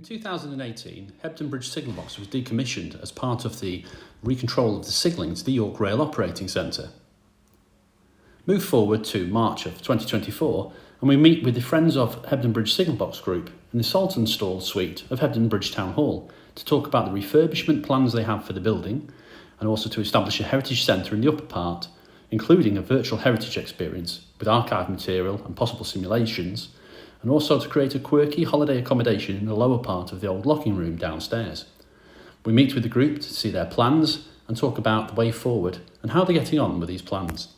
In 2018, Hebden Bridge Signalbox was decommissioned as part of the recontrol of the signalling to the York Rail Operating Centre. Move forward to March of 2024 and we meet with the Friends of Hebden Bridge Signalbox group in the Salton Stall suite of Hebden Bridge Town Hall to talk about the refurbishment plans they have for the building and also to establish a heritage centre in the upper part, including a virtual heritage experience with archive material and possible simulations, and also to create a quirky holiday accommodation in the lower part of the old locking room downstairs. We meet with the group to see their plans and talk about the way forward and how they're getting on with these plans.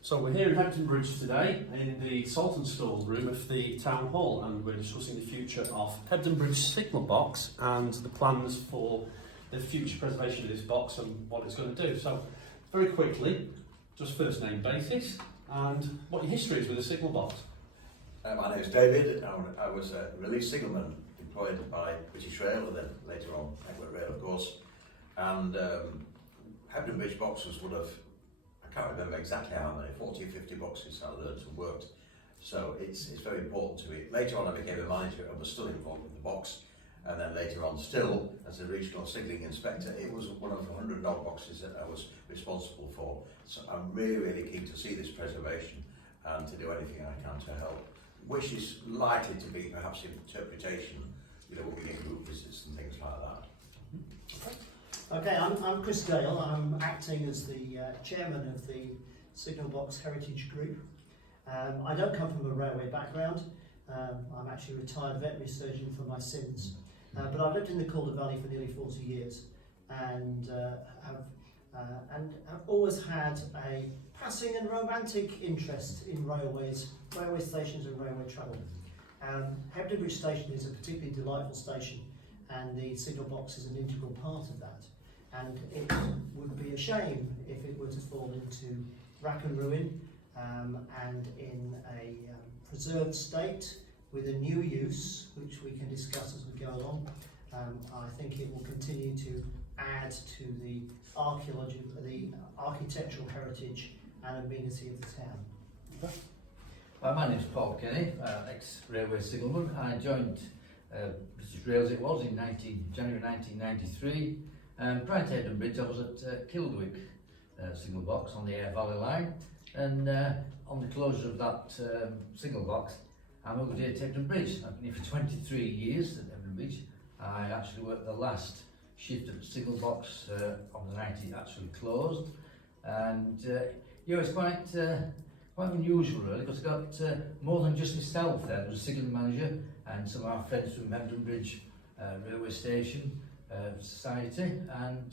So we're here in Hebden Bridge today in the Salton Stall room of the Town Hall, and we're discussing the future of Hebden Bridge Signalbox and the plans for the future preservation of this box and what it's going to do. So very quickly, just first name basis and what your history is with the Signalbox. My name is David. I was a relief signalman employed by British Rail and then later on Network Rail of course, and Hebden Bridge box was one of, I can't remember exactly how many, 40 or 50 boxes I learned and worked. So it's very important to me. Later on I became a manager and was still involved with the box, and then later on still as a regional signalling inspector. It was one of the 100 odd boxes that I was responsible for. So I'm really keen to see this preservation and to do anything I can to help, which is likely to be perhaps interpretation, we'll be in group visits and things like that. Okay, I'm Chris Gale. I'm acting as the chairman of the Signalbox Heritage Group. I don't come from a railway background. I'm actually a retired veterinary surgeon for my sins. But I've lived in the Calder Valley for nearly 40 years and have always had a passing and romantic interest in railway stations and railway travel. Hebden Bridge Station is a particularly delightful station, and the Signalbox is an integral part of that. And it would be a shame if it were to fall into rack and ruin and in a preserved state with a new use, which we can discuss as we go along. I think it will continue to add to the architectural heritage and amenity of the town. My name is Paul Kenny, ex-railway signalman. I joined British Rails, it was in January 1993. Prior to Hebden Bridge, I was at Calder Signalbox on the Air Valley line, and on the closure of that Signalbox, I moved here to Hebden Bridge. I've been here for 23 years at Hebden Bridge. I actually worked the last shift at Signalbox on the night it actually closed, and it's quite unusual really, because I got more than just myself there. There was a signalling manager and some of our friends from Hebden Bridge railway station society, and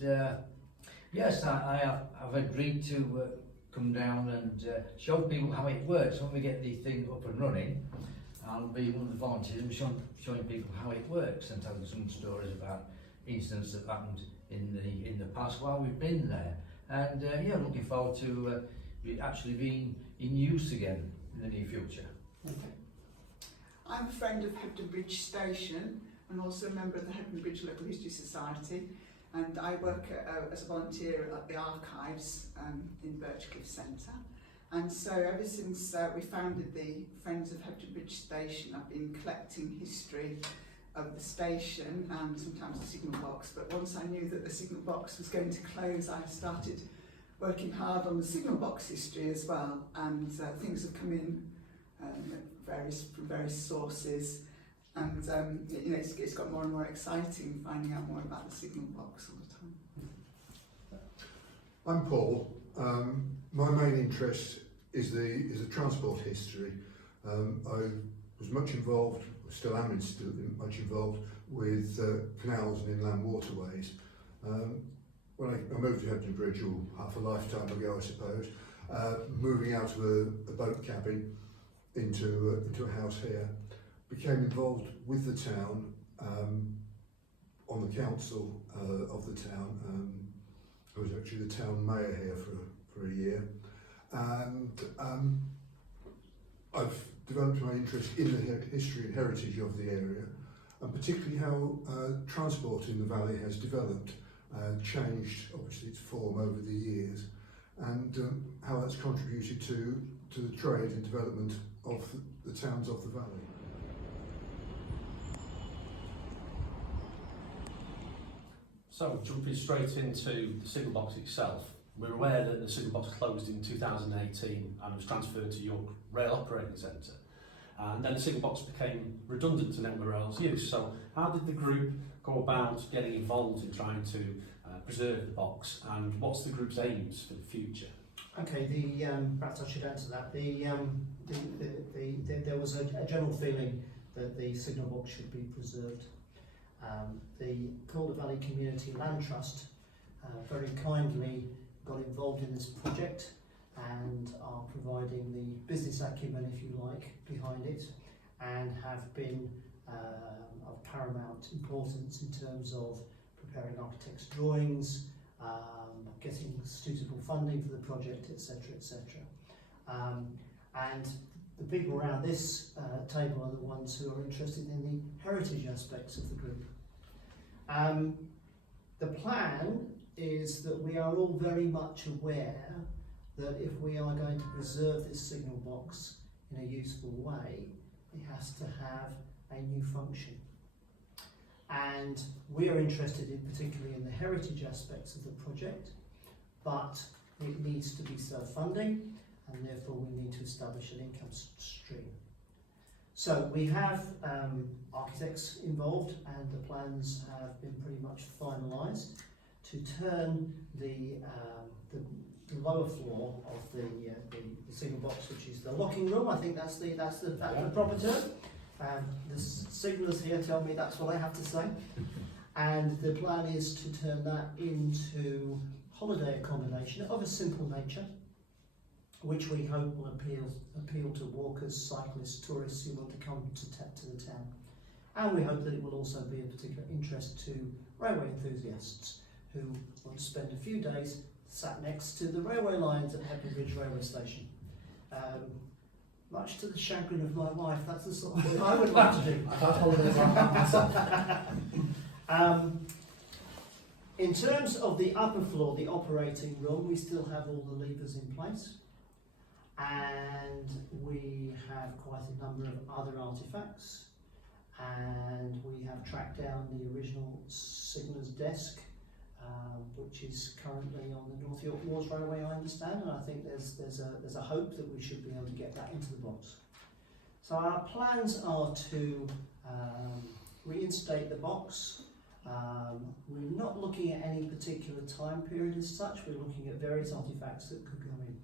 yes, I've agreed to come down and show people how it works. When we get the thing up and running, I'll be one of the volunteers and showing people how it works and telling some stories about incidents that happened in the past while we've been there. And looking forward to actually being in use again in the near future. Okay. I'm a friend of Hebden Bridge Station and also a member of the Hebden Bridge Local History Society, and I work as a volunteer at the archives in Birchcliff Centre. And so ever since we founded the Friends of Hebden Bridge Station, I've been collecting history of the station and sometimes the Signalbox, but once I knew that the Signalbox was going to close, I started working hard on the Signalbox history as well, and things have come in from various sources, and it's got more and more exciting finding out more about the Signalbox all the time. I'm Paul. My main interest is the transport history. I was much involved, still am still much involved with canals and inland waterways. When I moved to Hebden Bridge, half a lifetime ago I suppose, moving out of a boat cabin into a house here, became involved with the town on the council of the town. I was actually the town mayor here for a year, and I've developed my interest in the history and heritage of the area, and particularly how transport in the valley has developed and changed, obviously, its form over the years, and how that's contributed to the trade and development of the towns of the valley. So, jumping straight into the Signalbox itself, we're aware that the Signalbox closed in 2018 and was transferred to York Rail Operating Centre. And then the Signalbox became redundant to Network Rail's use. So, how did the group go about getting involved in trying to preserve the box, and what's the group's aims for the future? Okay, perhaps I should answer that. There was a general feeling that the Signalbox should be preserved. The Calder Valley Community Land Trust very kindly got involved in this project and are providing the business acumen, if you like, behind it, and have been of paramount importance in terms of preparing architects' drawings, getting suitable funding for the project, etc., etc. And the people around this table are the ones who are interested in the heritage aspects of the group. The plan is that we are all very much aware that if we are going to preserve this signal box in a useful way, it has to have a new function. And we are interested particularly in the heritage aspects of the project, but it needs to be self-funding, and therefore we need to establish an income stream. So we have architects involved, and the plans have been pretty much finalised to turn the lower floor of the signal box, which is the locking room. I think that's the proper term. The signallers here tell me that's what I have to say. And the plan is to turn that into holiday accommodation of a simple nature, which we hope will appeal to walkers, cyclists, tourists who want to come to the town. And we hope that it will also be of particular interest to railway enthusiasts who want to spend a few days sat next to the railway lines at Hebden Bridge railway station. Much to the chagrin of my wife, that's the sort of thing I would like to do. I've had holidays like that myself. In terms of the upper floor, the operating room, we still have all the levers in place, and we have quite a number of other artefacts, and we have tracked down the original signaller's desk, which is currently on the North York Wharves Railway, I understand, and I think there's a hope that we should be able to get that into the box. So our plans are to reinstate the box. We're not looking at any particular time period as such. We're looking at various artefacts that could come in.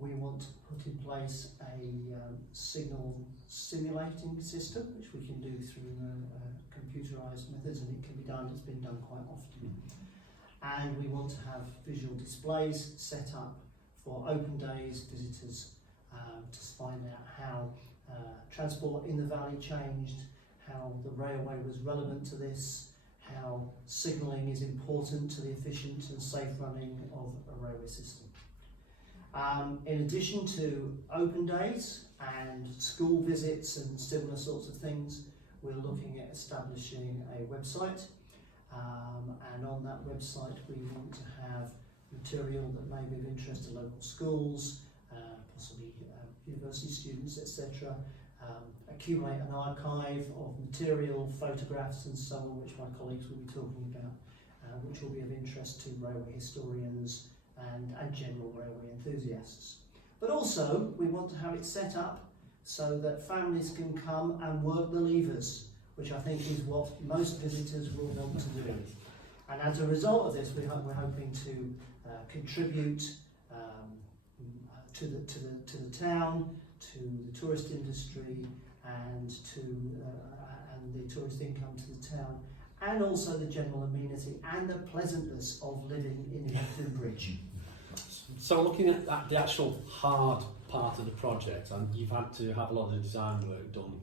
We want to put in place a signal simulating system, which we can do through computerised methods, and it can be done, it's been done quite often. And we want to have visual displays set up for open days, visitors, to find out how transport in the valley changed, how the railway was relevant to this, how signalling is important to the efficient and safe running of a railway system. In addition to open days and school visits and similar sorts of things, we're looking at establishing a website, and on that website we want to have material that may be of interest to local schools, possibly university students, etc. Accumulate an archive of material, photographs and so on, which my colleagues will be talking about, which will be of interest to railway historians and general railway enthusiasts. But also, we want to have it set up so that families can come and work the levers, which I think is what most visitors will want to do. And as a result of this, we're hoping to contribute to the town, to the tourist industry, and the tourist income to the town, and also the general amenity and the pleasantness of living in Hebden Bridge. So looking at the actual hard part of the project, and you've had to have a lot of the design work done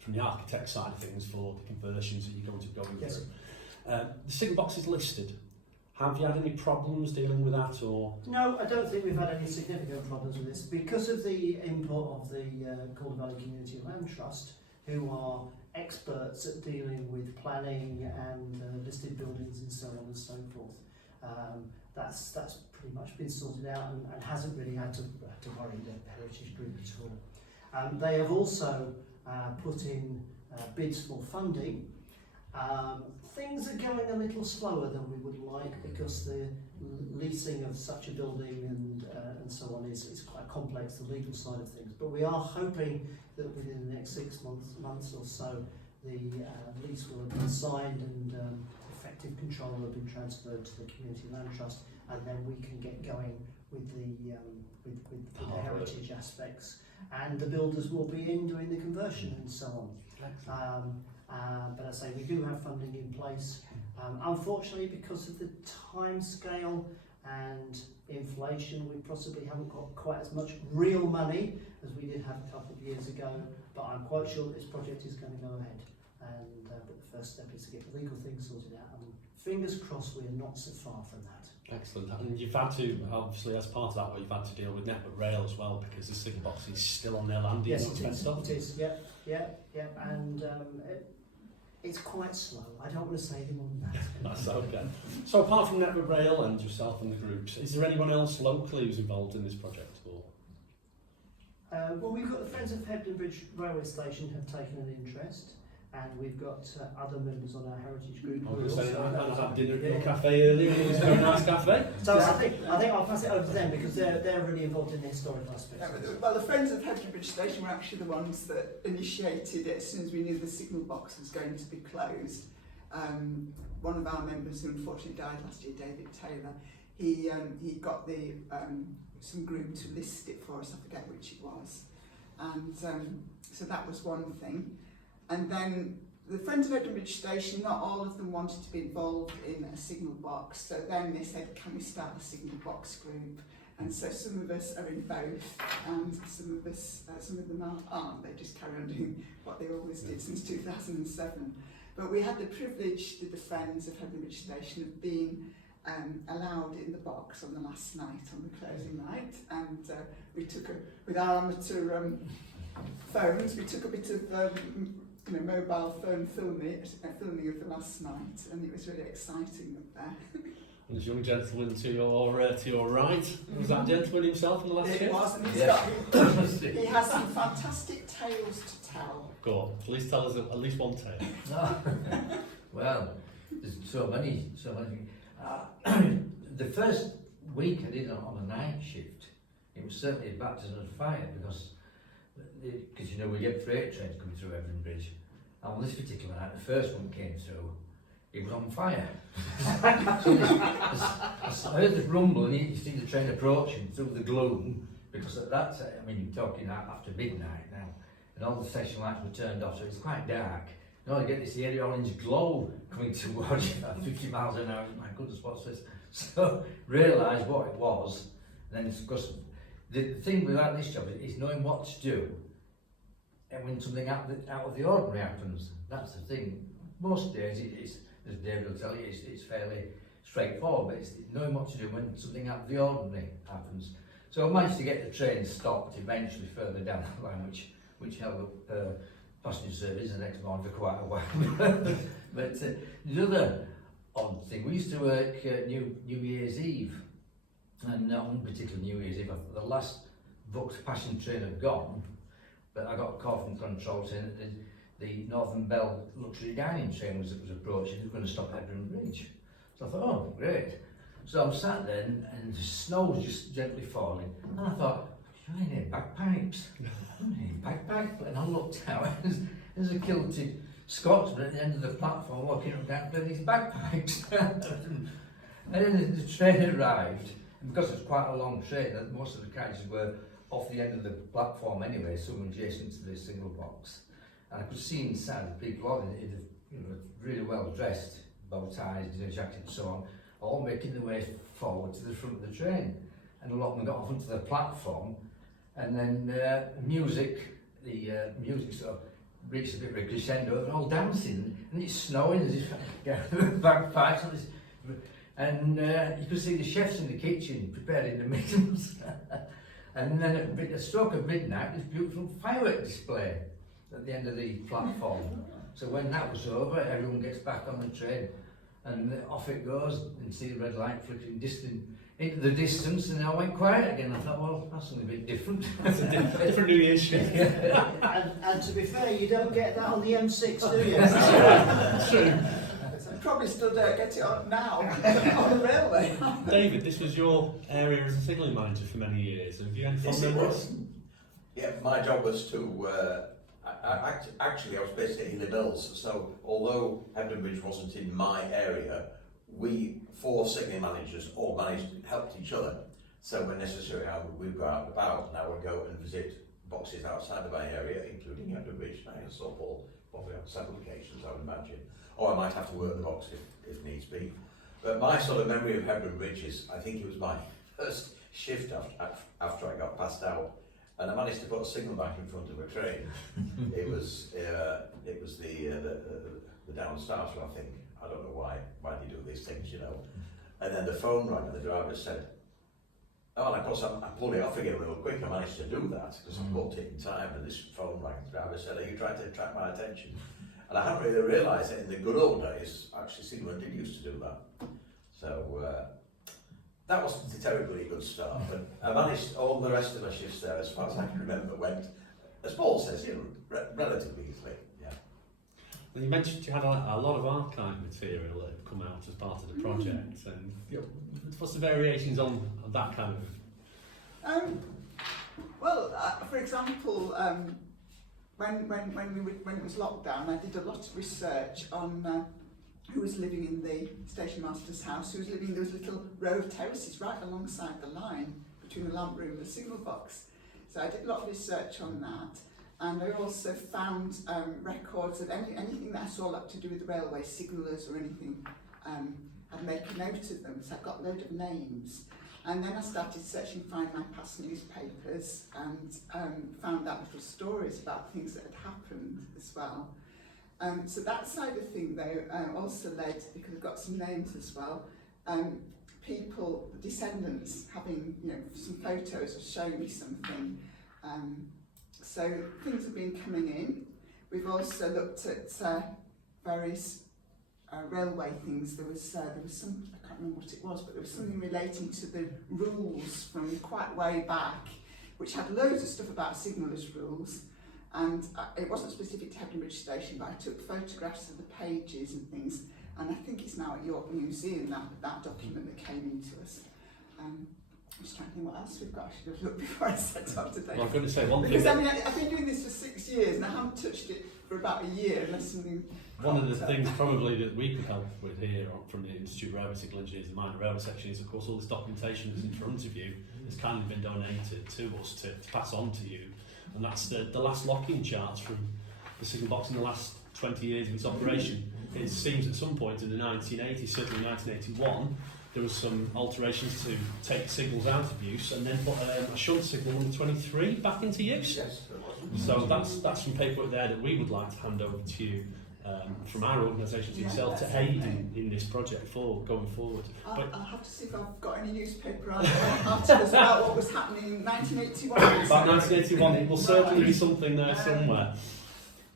from the architect side of things for the conversions that you're going to be going Yes. through. The Signalbox is listed. Have you had any problems dealing with that, or? No, I don't think we've had any significant problems with this because of the input of the Calder Valley Community Land Trust, who are experts at dealing with planning and listed buildings and so on and so forth. That's pretty much been sorted out and hasn't really had to worry the Heritage Group at all. They have also put in bids for funding. Things are going a little slower than we would like because the leasing of such a building and so on is quite complex, the legal side of things. But we are hoping that within the next 6 months or so, the lease will have been signed and effective control will have been transferred to the Community Land Trust, and then we can get going with the heritage aspects. And the builders will be in doing the conversion and so on. But I say we do have funding in place. Unfortunately, because of the time scale and inflation, we possibly haven't got quite as much real money as we did have a couple of years ago. But I'm quite sure that this project is going to go ahead. And but the first step is to get the legal things sorted out. And fingers crossed, we're not so far from that. Excellent. And you've had to, obviously, as part of that, you've had to deal with Network Rail as well, because the Signalbox is still on their land. Yes, it is. It is. Yep. And it's quite slow. I don't want to say any more than that. That's okay. So apart from Network Rail and yourself and the groups, is there anyone else locally who's involved in this project? Or? Well, we've got the Friends of Hebden Bridge railway station have taken an interest, and we've got other members on our heritage group. I was going to say, I had dinner at your cafe earlier, and it was a very nice cafe. So I think I'll pass it over to them because they're really involved in the historical aspects. Well, the Friends of Hebden Bridge Station were actually the ones that initiated it as soon as we knew the Signalbox was going to be closed. One of our members, who unfortunately died last year, David Taylor, he got the some group to list it for us. I forget which it was, and so that was one thing. And then the Friends of Hebden Bridge Station, not all of them wanted to be involved in a Signalbox, so then they said, can we start a Signalbox group? And so some of us are in both, and some of them aren't. They just carry on doing what they always did since 2007. But we had the privilege, with the Friends of Hebden Bridge Station, of being allowed in the box on the last night, on the closing night, and we took with our amateur phones, we took a bit of mobile phone filming of the last night, and it was really exciting up there. And this young gentleman to your right, was that gentleman himself in the last It shift? was, and he has some fantastic tales to tell. Go on, please tell us at least one tale. Well, there's so many. The first week I did it on a night shift, it was certainly a baptism of fire because you know we get freight trains coming through Hebden Bridge, and on this particular night, the first one came through, it was on fire. So I heard the rumble, and you see the train approaching through the gloom, because at that time, I mean, you're talking after midnight now, and all the station lights were turned off, so it's quite dark. You know, you get this airy orange glow coming towards you at 50 miles an hour. My goodness, what's this? So realised what it was, and then because the thing about this job is knowing what to do, and when something out of the ordinary happens. That's the thing. Most days it's, as David will tell you, it's fairly straightforward, but it's knowing what to do when something out of the ordinary happens. So I managed to get the train stopped eventually further down the line, which held up passenger service the next morning for quite a while. But the other odd thing, we used to work New Year's Eve, and on particular New Year's Eve, the last booked passenger train had gone, but I got a call from control saying that the Northern Bell luxury dining train was approaching, it was going to stop at Hebden Bridge. So I thought, oh, great. So I'm sat there and the snow was just gently falling, and I thought, do I need bagpipes? I don't need bagpipes. And I looked out, there's a kilted Scotsman at the end of the platform walking up down with his bagpipes. And then the train arrived, and because it was quite a long train, most of the carriages were off the end of the platform anyway, some adjacent to the Signalbox. And I could see inside the people all really well dressed, bow ties, dinner jackets and so on, all making their way forward to the front of the train. And a lot of them got off onto the platform, And then music, the music sort of reached a bit of a crescendo. They're all dancing, and it's snowing as if bagpipes. And you could see the chefs in the kitchen preparing the meals. And then at a stroke of midnight, this beautiful firework display at the end of the platform. So when that was over, everyone gets back on the train, and off it goes, and see the red light flickering distant into the distance, and I went quiet again. I thought, well, that's something a bit different. It's a different New Year's shift. And to be fair, you don't get that on the M6, do you? That's true. So probably still don't get it on now on the railway. David, this was your area as a signalling manager for many years. Have you had fun Yes, it memories? was. Yeah, my job was to, actually I was based at Ely Mills, so although Hebden Bridge wasn't in my area, we, 4 signalling managers, all helped each other. So when necessary, I would go out and about, and I would go and visit boxes outside of my area, including Hebden Bridge, and Southall, probably on several occasions, I would imagine. Or I might have to work the box if needs be. But my sort of memory of Hebden Bridge is, I think it was my first shift after I got passed out, and I managed to put a signal back in front of a train. It was the down starter, I think. I don't know why they do these things, you know. And then the phone rang and the driver said, oh, and of course I pulled it off again real quick. I managed to do that because I booked it in time, and this phone rang. The driver said, are you trying to attract my attention? And I hadn't really realised that in the good old days, actually signalmen did used to do that. So that wasn't a terribly good start, but I managed all the rest of my shifts there, as far as I can remember, went, as Paul says, you know, relatively easily. Yeah. Well, you mentioned you had a lot of archive material that had come out as part of the project, and what's the variations on that kind of? Well, for example, when it was lockdown, I did a lot of research on who was living in the station master's house, who was living in those little row of terraces right alongside the line between the lamp room and the signal box. So I did a lot of research on that, and I also found records of anything that I saw up to do with the railway, signallers or anything. I'd make a note of them, so I got a load of names. And then I started searching, find my past newspapers, and found out little stories about things that had happened as well. So that side of thing, though, also led, because I've got some names as well, people, descendants, having some photos of showing me something. So things have been coming in. We've also looked at various railway things. There was some, I can't remember what it was, but there was something relating to the rules from quite way back, which had loads of stuff about signallers' rules. And it wasn't specific to Hebden Bridge Station, but I took photographs of the pages and things, and I think it's now at York Museum, that document that came into us. I'm just trying to think what else we've got. I should have looked before I set up today. Well, I'm going to say one thing. Because I mean, I've been doing this for 6 years, and I haven't touched it for about a year, unless something. One of the things probably that we could help with here from the Institute of Railway Signal Engineers and Minor Railway Section is, of course, all this documentation that's in front of you has kindly been donated to us to pass on to you. And that's the last lock-in charts from the Signalbox in the last 20 years of its operation. It seems at some point in the 1980s, certainly 1981, there was some alterations to take signals out of use and then put a shunt signal number 23 back into use. Yes, there was. So that's some paperwork there that we would like to hand over to you from our organisation to yourself to aid in this project for going forward. I'll have to see if I've got any newspaper articles about what was happening in 1981. About 1981, it will certainly be something there somewhere.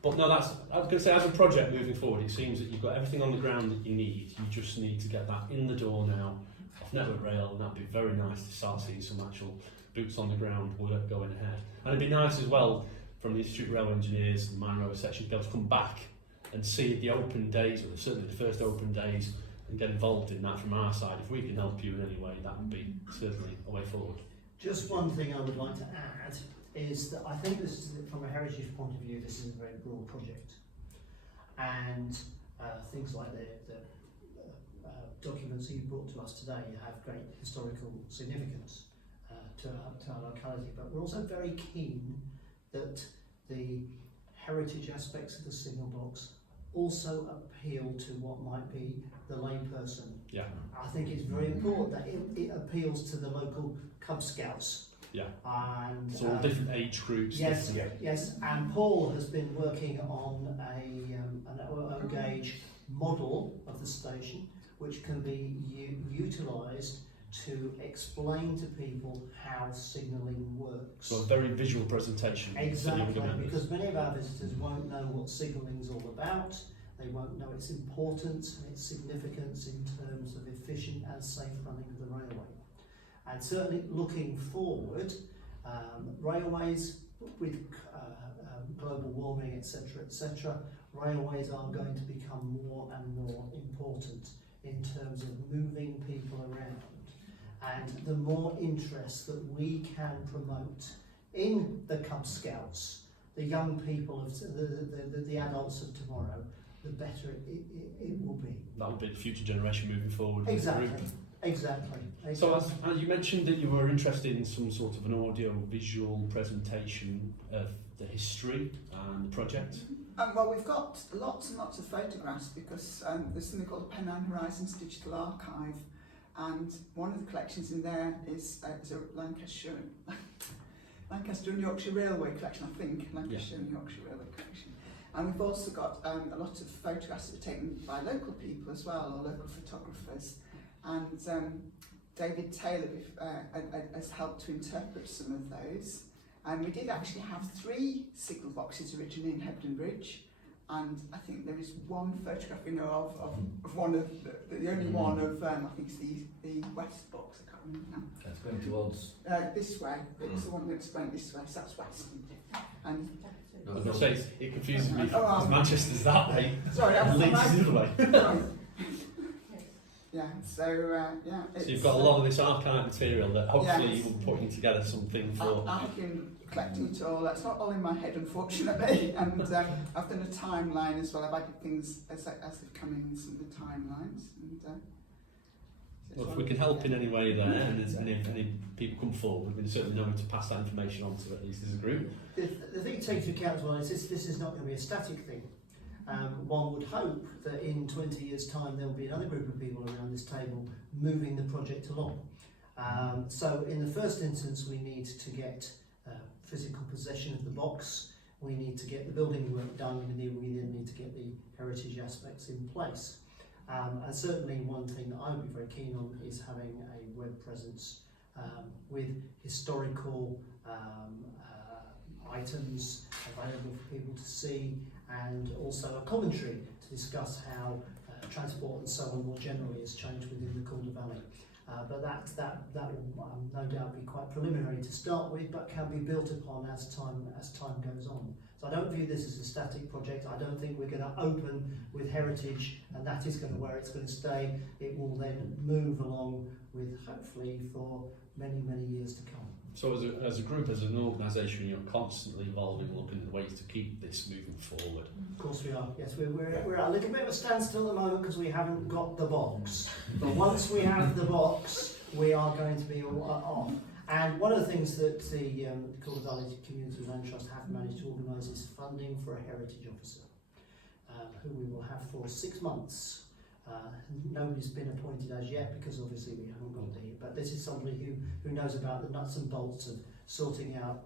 But no, I was going to say, as a project moving forward, it seems that you've got everything on the ground that you need. You just need to get that in the door now, off Network Rail, and that'd be very nice to start seeing some actual boots on the ground work going ahead. And it'd be nice as well from the Institute of Railway Engineers and the Minor Railway Section to be able to come back and see the open days, or certainly the first open days, and get involved in that from our side. If we can help you in any way, that would be certainly a way forward. Just one thing I would like to add is that I think this is, from a heritage point of view, this is a very broad project, and things like the documents you brought to us today have great historical significance to our locality, but we're also very keen that the heritage aspects of the Signalbox also appeal to what might be the layperson. Yeah. I think it's very important that it appeals to the local Cub Scouts Yeah. And It's all different age groups. Yes, different- yes, and Paul has been working on an O-gauge model of the station, which can be utilised to explain to people how signalling works. So a very visual presentation. for Exactly, younger members. because many of our visitors won't know what signalling is all about. They won't know its importance and its significance in terms of efficient and safe running of the railway. And certainly looking forward, railways with global warming, etc., railways are going to become more and more important in terms of moving people around. And the more interest that we can promote in the Cub Scouts, the young people of the adults of tomorrow, the better it will be. That will be the future generation moving forward. with the Exactly. group. Exactly. So as you mentioned that you were interested in some sort of an audio-visual presentation of the history and the project. Well, we've got lots and lots of photographs because there's something called the Pennine Horizons Digital Archive, and one of the collections in there is a Lancaster and Yorkshire Railway collection, I think, Lancashire and Yorkshire Railway collection. And we've also got a lot of photographs that are taken by local people as well, or local photographers. And David Taylor has helped to interpret some of those. And we did actually have 3 signal boxes originally in Hebden Bridge, and I think there is one photograph we know of one of the only one of I think it's the west box. I can't remember now. That's going towards. This way. It's the one that's going this way. So that's west. And I was going to say, it confuses me. Oh, Manchester's that way. sorry, I and was Leeds is the other way. Yeah. So yeah. So you've got a lot of this archive material that hopefully Yes. you'll be putting together something for. I have been collecting it all. That's not all in my head, unfortunately. And I've done a timeline as well. I've added things as they've come in, some of the timelines. And, Well, if we can help in any way there, and there's any people come forward, we're certainly knowing to pass that information on to at least as a group. The thing to take into account as well is this is not going to be a static thing. One would hope that in 20 years' time there will be another group of people around this table moving the project along. So in the first instance we need to get physical possession of the box, we need to get the building work done, and we then need to get the heritage aspects in place. And certainly one thing that I would be very keen on is having a web presence with historical items available for people to see, and also a commentary to discuss how transport and so on more generally has changed within the Calder Valley. But that will no doubt be quite preliminary to start with, but can be built upon as time goes on. So I don't view this as a static project. I don't think we're going to open with heritage and that is going to where it's going to stay. It will then move along with, hopefully, for many, many years to come. So as a group, as an organisation, you're constantly evolving, looking at ways to keep this moving forward. Of course we are. Yes, we're at a little bit of a standstill at the moment because we haven't got the box. But once we have the box, we are going to be off. And one of the things that the Calder Valley Community Land Trust have managed to organise is funding for a heritage officer, who we will have for 6 months. Nobody's been appointed as yet because obviously we haven't got the. But this is somebody who knows about the nuts and bolts of sorting out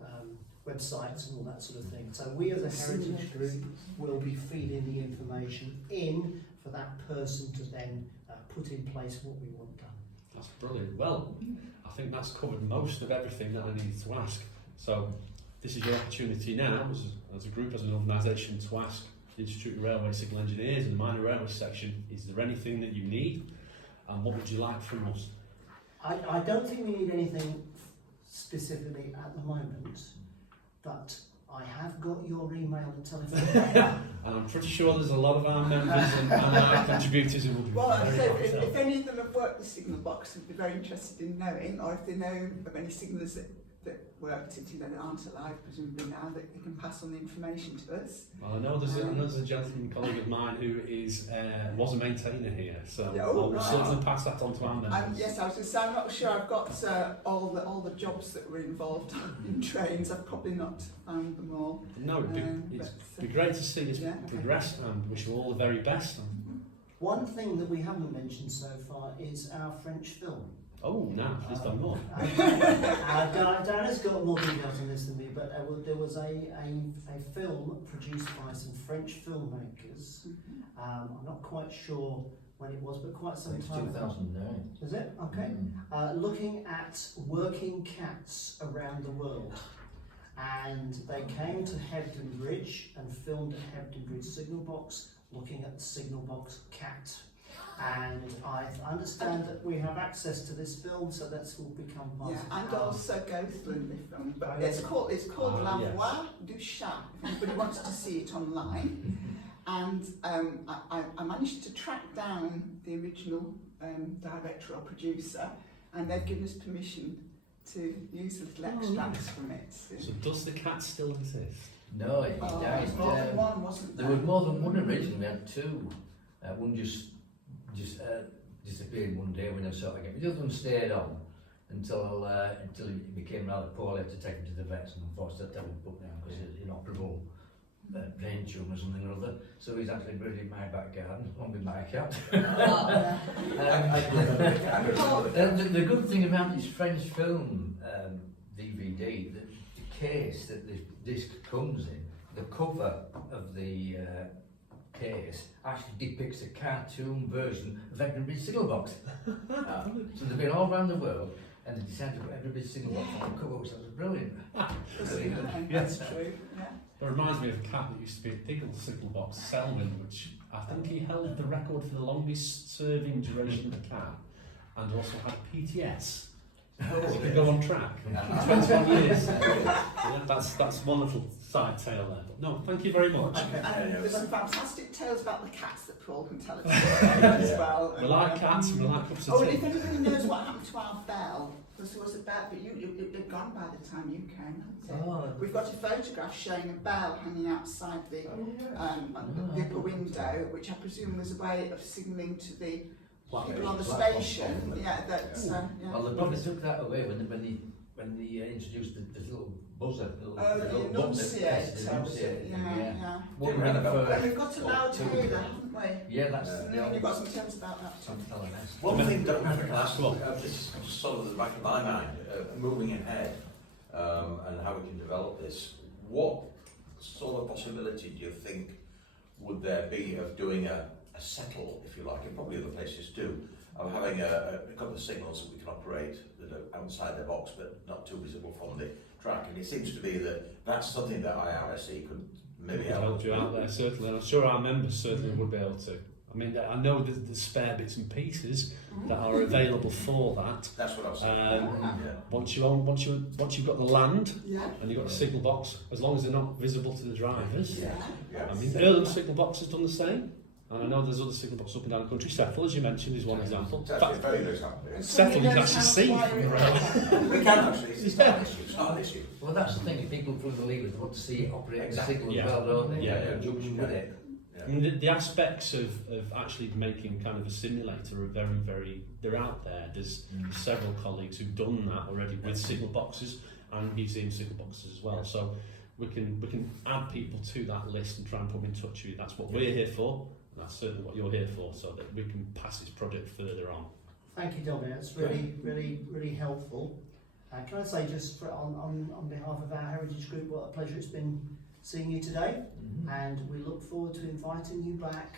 websites and all that sort of thing. So we as a heritage group will be feeding the information in for that person to then put in place what we want done. That's brilliant. Well, I think that's covered most of everything that I needed to ask. So this is your opportunity now, as a group, as an organisation, to ask the Institute of Railway Signal Engineers in the minor railway section, is there anything that you need, and what would you like from us? I don't think we need anything specifically at the moment, but I have got your email and telephone. And I'm pretty sure there's a lot of our members and our contributors who will be well, very so happy to help. if any of them have worked with Signalbox, would be very interested in knowing, or if they know of any signallers that worked it, that aren't alive presumably now, that they can pass on the information to us. Well, I know there's a gentleman colleague of mine who was a maintainer here, so Yeah, I will certainly pass that on to our members. Yes, I was going to say, I'm not sure I've got all the jobs that were involved in trains. I've probably not found them all. No, it'd be great to see us progress, and wish you all the very best. One thing that we haven't mentioned so far is our French film. Oh, now please tell me more. Diana's got more details on this than me, but there was a film produced by some French filmmakers. I'm not quite sure when it was, but quite some It's time ago. 2009. Is it? Okay. Looking at working cats around the world. And they came to Hebden Bridge and filmed at Hebden Bridge Signalbox, looking at the Signalbox cat. And I understand that we have access to this film, so that's will become part Yeah, of and our... also Gothland, the film. But Oh, it's called La yes. Voix du Chat, if anybody wants to see it online. And I managed to track down the original director or producer, and they've given us permission to use little extracts from it. So does the cat still exist? No, it died. More than one, wasn't There was more than one originally. We had two. One just disappeared one day when I saw it again. But the other one stayed on until it became rather poorly. I had to take him to the vets, and unfortunately that was put down because it's inoperable brain tumour or something or other. So he's actually buried in my back garden, along with my cat. The good thing about this French film DVD, the case that this disc comes in, the cover of the case actually depicts a cartoon version of Hebden Bridge Signalbox. So they've been all around the world and they decided to put Hebden Bridge Signalbox on the cover, which was brilliant. That's true. Yeah. It reminds me of a cat that used to be a Diggle Signalbox Selwyn, which I think he held the record for the longest serving duration of the cat, and also had PTS. So he could go on track. 21 years. Yeah, that's one little side tale there. But no, thank you very much. And there's some fantastic tales about the cats that Paul can tell us about as well. We like cats and we like cups Oh, of and tea. if anybody knows what happened to our bell, because there was a bell, but you'd gone by the time you came, hadn't it? Oh. We've got a photograph showing a bell hanging outside the upper window, which I presume was a way of signalling to the people on the station. Yeah, that. Yeah. Well, they probably took that away when they introduced the little buzzer. The enunciator. Yeah. One Didn't ring a bell. And we've got a loud hearer, haven't we? Yeah, that's And you've got some terms about that too. One thing that I can ask, Well, just sort of at the back of my mind, moving ahead and how we can develop this, what sort of possibility do you think would there be of doing a settle, if you like, and probably other places do, of having a couple of signals that we can operate that are outside the box but not too visible from the track? And it seems to be that that's something that IRSE could maybe help you out there, certainly, and I'm sure our members certainly would be able to. I mean, I know that there's spare bits and pieces that are available for that. That's what I was saying. Once you've got the land Yeah. and you've got the signal box, as long as they're not visible to the drivers. Yeah. I mean, Earlham signal box has done the same, and I know there's other signal boxes up and down the country. Settle, as you mentioned, is one example. It's actually a very good example. Settle you can actually see from the rail. We can actually, it's not an issue, it's not an issue. Well, that's the thing. If people fully believe it, they want to see it operate Exactly. the signal Yeah. as well, don't they? Yeah. In conjunction with it. I mean, the aspects of actually making kind of a simulator are very, very, they're out there. There's several colleagues who've done that already with signal boxes and museum signal boxes as well. So we can add people to that list and try and put them in touch with you. That's what we're here for, and that's certainly what you're here for, so that we can pass this project further on. Thank you, Dominic. That's really helpful. Can I say just on behalf of our Heritage Group, what a pleasure it's been seeing you today, and we look forward to inviting you back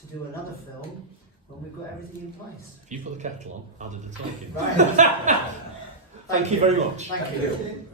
to do another film when we've got everything in place. If you put the kettle on, I'll do the talking. Right. Thank you very much. Thank you.